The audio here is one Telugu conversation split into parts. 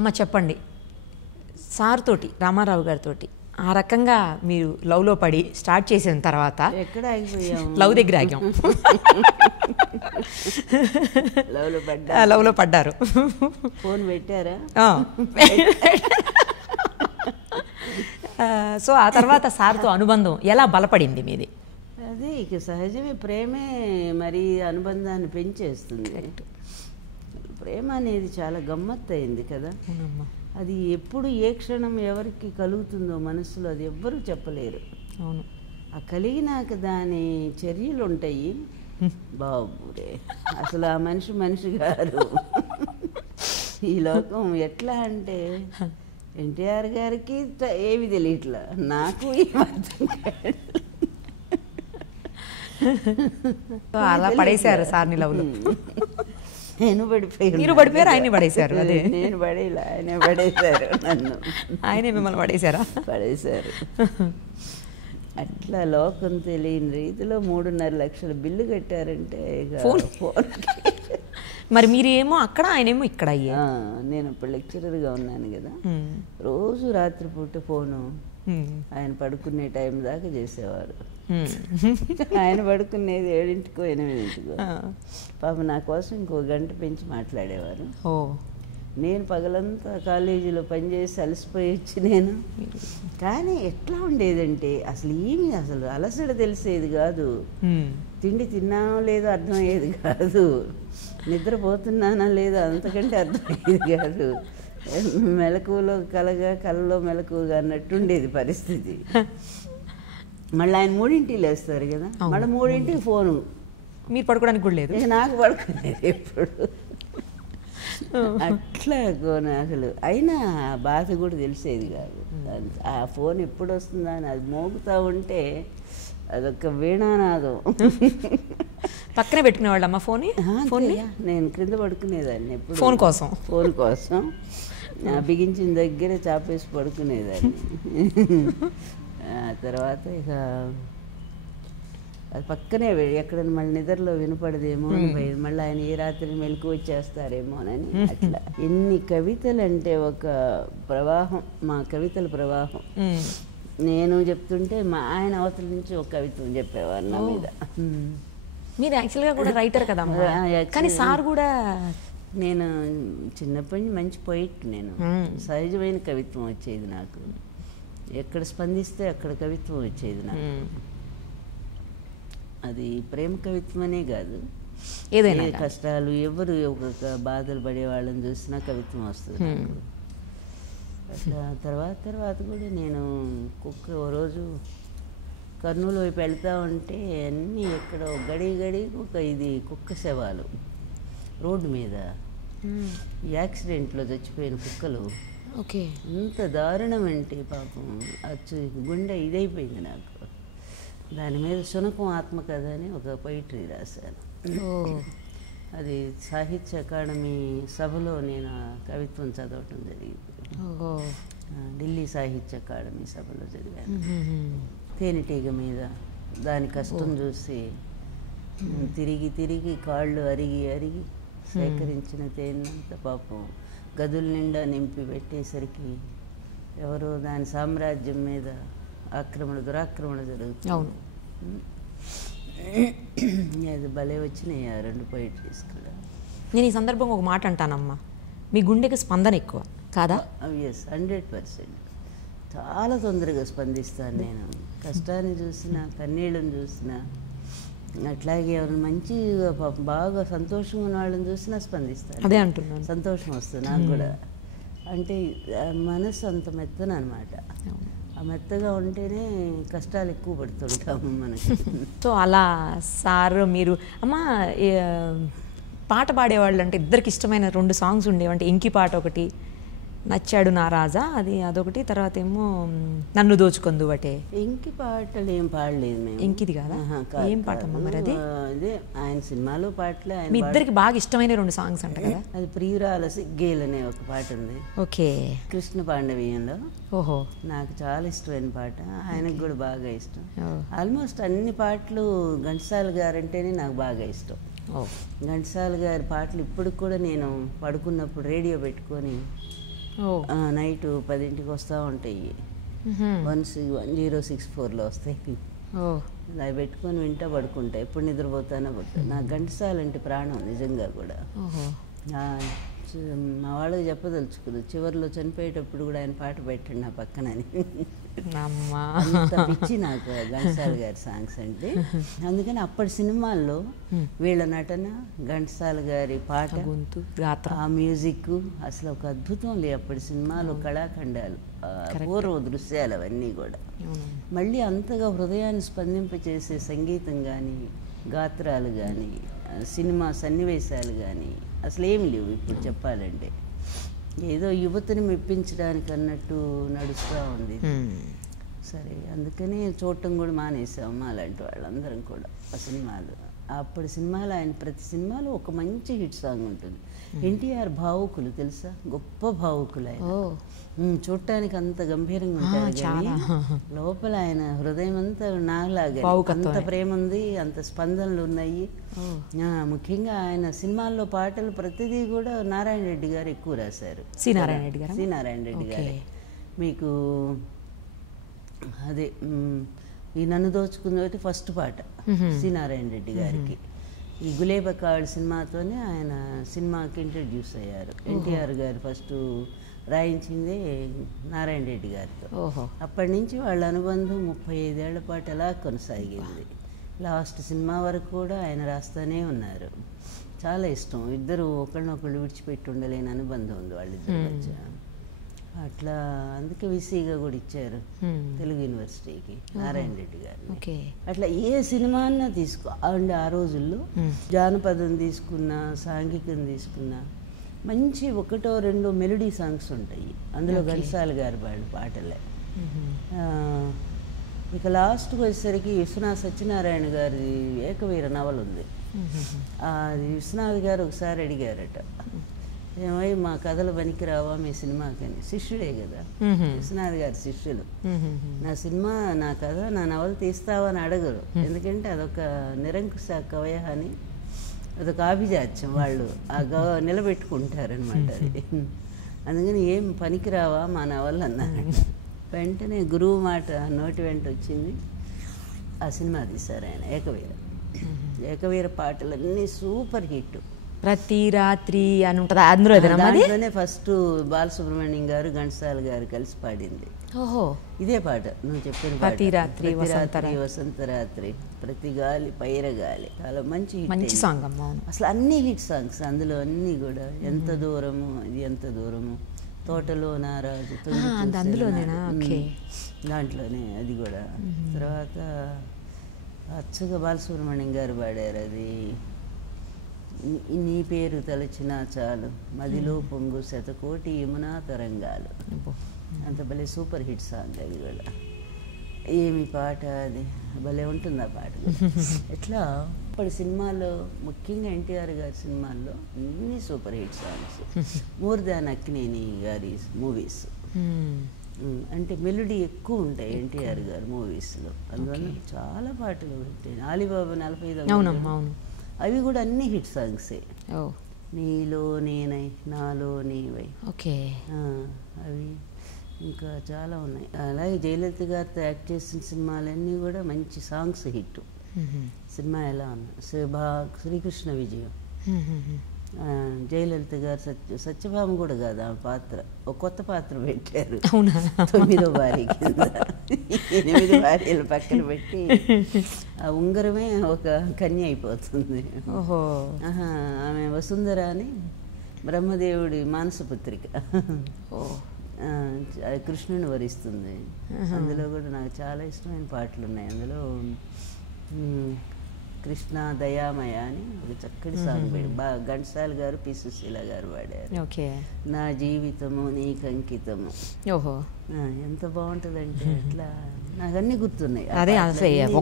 అమ్మ చెప్పండి సార్ తోటి రామారావు గారితోటి ఆ రకంగా మీరు లవ్లో పడి స్టార్ట్ చేసిన తర్వాత ఎక్కడ ఆగిపోయాం లవ్ దగ్గర ఆగాం లవ్లో పడ్డారు ఫోన్ పెట్టారా సో ఆ తర్వాత సార్తో అనుబంధం ఎలా బలపడింది మీది అదే ఇక సహజమే ప్రేమే మరి అనుబంధాన్ని పెంచేస్తుంది ప్రేమ అనేది చాలా గమ్మత్తు అయింది కదా అది ఎప్పుడు ఏ క్షణం ఎవరికి కలుగుతుందో మనసులో అది ఎవ్వరూ చెప్పలేరు అవును ఆ కలిగినాక దాని చర్యలు ఉంటాయి బాబురే అసలు ఆ మనిషి గారు ఈ లోకం ఎట్లా అంటే ఎన్టీఆర్ గారికి ఏమి తెలియట్లా నాకు అలా పడేశారు సార్ని లవ్లో నేను పడిపోయి మీరు పడిపోయారు ఆయన్ని పడేశారు అదే నేను పడేలా ఆయనే పడేశారు నన్ను ఆయనే మిమ్మల్ని పడేశారా పడేశారు అట్లా లోకం తెలియని రీతిలో 3.5 లక్షల బిల్లు కట్టారంటే ఫోన్ మరి మీరేమో అక్కడ ఆయనేమో ఇక్కడ అయ్యా నేను ఇప్పుడు లెక్చరర్గా ఉన్నాను కదా రోజు రాత్రిపూట ఫోను ఆయన పడుకునే టైం దాకా చేసేవారు ఆయన పడుకునేది 7ంటికో 8ంటికో పాప నా కోసం ఇంకో గంట పెంచి మాట్లాడేవారు నేను పగలంతా కాలేజీలో పనిచేసి అలసిపోయి వచ్చి నేను కానీ ఎట్లా ఉండేదంటే అసలు అలసట తెలిసేది కాదు తిండి తిన్నానో లేదో అర్థమయ్యేది కాదు నిద్రపోతున్నానా లేదో అంతకంటే అర్థమయ్యేది కాదు మెలకువలో కలలో మెలకువగా అన్నట్టుండేది పరిస్థితి మళ్ళీ ఆయన 3ంటికి లేస్తారు కదా మళ్ళీ 3ంటికి ఫోను మీరు పడుకోవడానికి కూడా లేదు నాకు పడుకునేది ఎప్పుడు అట్లా అసలు అయినా బాధ కూడా తెలిసేది కాదు ఆ ఫోన్ ఎప్పుడు వస్తుందా అని అది మోగుతూ ఉంటే అదొక వీణానాదం పక్కనే పెట్టుకునేవాళ్ళమ్మ ఫోన్ నేను క్రింద పడుకునేదాన్ని ఎప్పుడు ఫోన్ కోసం బిగించిన దగ్గర చాపేసి పడుకునేదాన్ని తర్వాత ఇక అది పక్కనే ఎక్కడైనా మళ్ళీ నిద్రలో వినపడదేమో అని మళ్ళీ ఆయన ఏ రాత్రి మెలకు వచ్చేస్తారేమోనని అట్లా ఎన్ని కవితలు అంటే ఒక ప్రవాహం మా కవితల ప్రవాహం నేను చెప్తుంటే ఆయన అవతల నుంచి ఒక కవిత్వం చెప్పేవారు నా మీద మీరు యాక్చువల్గా కూడా రైటర్ కదా కానీ సార్ కూడా నేను చిన్నప్పటి నుంచి మంచి పోయిట్ నేను సహజమైన కవిత్వం వచ్చేది నాకు ఎక్కడ స్పందిస్తే అక్కడ కవిత్వం వచ్చేది నాకు అది ప్రేమ కవిత్వం అనే కాదు ఏదైనా కష్టాలు ఎవరు ఒక బాధలు పడే వాళ్ళని చూసినా కవిత్వం వస్తుంది అట్లా తర్వాత కూడా నేను ఓ రోజు కర్నూలు వైపు వెళ్తూ ఉంటే అన్నీ ఎక్కడో గడి ఒక కుక్క శవాలు రోడ్డు మీద యాక్సిడెంట్లో చచ్చిపోయిన కుక్కలు ఓకే ఎంత దారుణం అంటే పాపం గుండె ఇదైపోయింది నాకు దాని మీద శునకం ఆత్మకథ అని ఒక పొయిటరీ రాశాను అది సాహిత్య అకాడమీ సభలో నేను ఆ కవిత్వం చదవటం జరిగింది ఢిల్లీ సాహిత్య అకాడమీ సభలో చదివాను తేనెటీగ మీద దాని కష్టం చూసి తిరిగి కాళ్ళు అరిగి సేకరించిన తేనంత పాపం గదుల నిండా నింపి పెట్టేసరికి ఎవరో దాని సామ్రాజ్యం మీద దురాక్రమణ జరుగుతుంది అది భలే వచ్చినాయి ఆ 2 పొయిటరీస్ కూడా నేను ఈ సందర్భంగా ఒక మాట అంటానమ్మా మీ గుండెకి స్పందన ఎక్కువ కాదా ఎస్ 100% చాలా తొందరగా స్పందిస్తాను నేను కష్టాన్ని చూసినా కన్నీళ్ళని చూసినా అట్లాగే ఎవరు మంచిగా బాగా సంతోషంగా ఉన్న వాళ్ళని చూసినా స్పందిస్తాను అదే అంటున్నాను సంతోషం వస్తుంది నాకు కూడా అంటే మనసు అంత మెత్తన అనమాట ఆ మెత్తగా ఉంటేనే కష్టాలు ఎక్కువ పడుతుంటాము మనకి సో అలా సార్ మీరు అమ్మ పాట పాడేవాళ్ళు అంటే ఇద్దరికి ఇష్టమైన 2 సాంగ్స్ ఉండేవంటే ఇంకి పాట ఒకటి నచ్చాడు నా రాజా అదొకటి తర్వాత ఏమో నన్ను దోచుకొందు బటే ఇంకి పాటలు ఏం పాడలేదు మేము ఇంకిది కాదా ఏం పాట మరి అదే ఆయన సినిమాలో పాటలు మీ ఇద్దరికి బాగా ఇష్టమైన 2 సాంగ్స్ అంట కదా అది ప్రియురాల సిగ్గేలు అనే ఒక పాట ఉంది ఓకే కృష్ణ పాండవీయంలో ఓహో నాకు చాలా ఇష్టమైన పాట ఆయనకు కూడా బాగా ఇష్టం ఆల్మోస్ట్ అన్ని పాటలు ఘంటసాల గారంటేనే నాకు బాగా ఇష్టం ఘంటసాల గారి పాటలు ఇప్పుడు కూడా నేను పడుకున్నప్పుడు రేడియో పెట్టుకొని నైట్ 10ంటికి వస్తూ ఉంటాయి. 1064లో వస్తాయి. అవి పెట్టుకొని వింటా పడుకుంటా. ఎప్పుడు నిద్రపోతానో పడుతుంది. నాకు ఘంటసాల అంటే ప్రాణం నిజంగా కూడా. మా వాళ్ళకి చెప్పదలుచుకోదు, చివరిలో చనిపోయేటప్పుడు కూడా ఆయన పాట పెట్టండి నా పక్కనని. అంత పిచ్చి నాకు ఘంటసాల గారి సాంగ్స్ అంటే. అందుకని అప్పటి సినిమాల్లో వీళ్ళ నటన, ఘంటసాల గారి పాట, ఆ మ్యూజిక్ అసలు ఒక అద్భుతం. అప్పటి సినిమాలు కళాఖండాలు, పూర్వ దృశ్యాలు అవన్నీ కూడా. మళ్ళీ అంతగా హృదయాన్ని స్పందింపచేసే సంగీతం కానీ, గాత్రాలు కానీ, సినిమా సన్నివేశాలు కానీ అసలు ఏమి లేవు ఇప్పుడు చెప్పాలంటే. ఏదో యువతని మెప్పించడానికి అన్నట్టు నడుస్తూ ఉంది. సరే, అందుకని చూడటం కూడా మానేసాం మా లాంటి వాళ్ళందరం కూడా ఆ సినిమాలు. అప్పటి సినిమాలు ఆయన ప్రతి సినిమాలో ఒక మంచి హిట్ సాంగ్ ఉంటుంది. ఎన్టీఆర్ భావుకులు తెలుసా, గొప్ప భావుకులు ఆయన. చూడటానికి అంత గంభీరంగా ఉంటారు కానీ లోపల ఆయన హృదయం అంతా నాలాగా అంత ప్రేమ ఉంది, అంత స్పందనలు ఉన్నాయి. ముఖ్యంగా ఆయన సినిమాల్లో పాటలు ప్రతిదీ కూడా నారాయణ రెడ్డి గారు ఎక్కువ రాశారు. సి నారాయణ రెడ్డి గారు. మీకు అదే ఈ నన్ను దోచుకుంది ఫస్ట్ పాట సి నారాయణ రెడ్డి గారికి. ఈ గులేబకాడ్ సినిమాతోనే ఆయన సినిమాకి ఇంట్రడ్యూస్ అయ్యారు. ఎన్టీఆర్ గారు ఫస్ట్ రాయించింది నారాయణ రెడ్డి గారితో. అప్పటి నుంచి వాళ్ళ అనుబంధం 35 ఏళ్ల పాటు అలా కొనసాగింది. లాస్ట్ సినిమా వరకు కూడా ఆయన రాస్తూనే ఉన్నారు. చాలా ఇష్టం. ఇద్దరు ఒకళ్ళనొకళ్ళు విడిచిపెట్టి ఉండలేని అనుబంధం ఉంది వాళ్ళిద్దరి మధ్య. అట్లా అందుకే విసిగా కూడా ఇచ్చారు తెలుగు యూనివర్సిటీకి నారాయణ రెడ్డి గారిని. అట్లా ఏ సినిమా అన్నా తీసుకో అండ్ ఆ రోజుల్లో జానపదం తీసుకున్నా, సాంఘికం తీసుకున్నా మంచి 1-2 మెలోడీ సాంగ్స్ ఉంటాయి అందులో. ఘంటసాల గారి పాటలే. ఇక లాస్ట్కి వచ్చేసరికి విశ్వనాథ్ సత్యనారాయణ గారి ఏకవీర నవల ఉంది. అది విశ్వనాథ్ గారు ఒకసారి అడిగారట, ఏమై మా కథలు పనికిరావా మీ సినిమాకని. శిష్యుడే కదా విశ్వనాథ్ గారి శిష్యులు. నా సినిమా, నా కథ, నా నవల తీస్తావని అడగరు. ఎందుకంటే అదొక నిరంకుశ కవయ అని, అదొక ఆభిజాత్యం. వాళ్ళు నిలబెట్టుకుంటారనమాట అది. అందుకని ఏం పనికిరావా మా నవల అన్నారు. వెంటనే గురువు మాట నోటి వెంట వచ్చింది. ఆ సినిమా తీశారు ఆయన ఏకవీర. ఏకవీర పాటలన్నీ సూపర్ హిట్. ప్రతి రాత్రి అని ఉంటుంది అందులో. దాంట్లోనే ఫస్ట్ బాలసుబ్రహ్మణ్యం గారు, ఘంటసాల గారు కలిసి పాడింది ఇదే పాట నువ్వు చెప్పిన ప్రతి రాత్రి వసంత రాత్రి, ప్రతి గాలి పైరగాలి. చాలా మంచి సాంగ్ అసలు. అన్ని హిట్ సాంగ్స్ అందులో అన్నీ కూడా. ఎంత దూరము, ఇది ఎంత దూరము, తోటలో నారాజు, దాంట్లోనే అది కూడా. తర్వాత అచ్చగా బాలసుబ్రహ్మణ్యం గారు పాడారు అది, నీ పేరు తలచినా చాలు, మదిలో పొంగు శతకోటి యమునా తరంగాలు. అంత భలే సూపర్ హిట్ సాంగ్ అది కూడా. ఏమి పాట అది, భలే ఉంటుంది ఆ పాట. ఎట్లా అప్పటి సినిమాల్లో, ముఖ్యంగా ఎన్టీఆర్ గారి సినిమాల్లో అన్ని super hit songs. More than Akkineni గారి మూవీస్ అంటే మెలోడీ ఎక్కువ ఉంటాయి ఎన్టీఆర్ గారి మూవీస్లో. అందువల్ల చాలా పాటలు ఉంటాయి. ఆలీబాబా 45 అవి కూడా అన్ని హిట్ సాంగ్సే. నీలో నేనై, నాలో నీవై, అవి ఇంకా చాలా ఉన్నాయి. అలాగే జయలలిత గారితో యాక్ట్ చేసిన సినిమాలన్నీ కూడా మంచి సాంగ్స్ హిట్. సినిమా ఎలా ఉన్నా శ్రీకృష్ణ విజయం, జయలలిత గారు సత్యభామ కూడా కాదు ఆ పాత్ర, ఒక కొత్త పాత్ర పెట్టారు. 9వ భార్య కింద 8 భార్యలు పక్కన పెట్టి ఆ ఉంగరమే ఒక కన్య అయిపోతుంది. ఆమె వసుంధర అని బ్రహ్మదేవుడి మానసపుత్రిక, కృష్ణుని వరిస్తుంది. అందులో కూడా నాకు చాలా ఇష్టమైన పాటలు ఉన్నాయి. అందులో కృష్ణ దయామయ అని ఒక చక్కటి సాంగ్ ఘంటసాల గారు, పి సుశీల గారు పాడారు. నా జీవితము నీకు అంకితము. ఎంత బాగుంటుందంటే అట్లా నాకు అన్ని గుర్తున్నాయి. అదే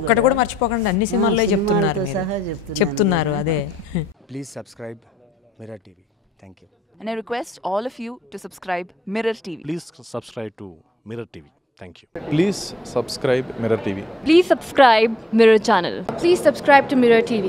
ఒక్కటి కూడా మర్చిపోకండి, అన్ని సినిమాల్లో సహా చెప్తున్నారు. అదే. Please subscribe mirror TV. Thank you. And I request all of you to subscribe Mirror TV. Please subscribe to Mirror TV. Thank you. Please subscribe Mirror TV. Please subscribe Mirror channel. Please subscribe to Mirror TV.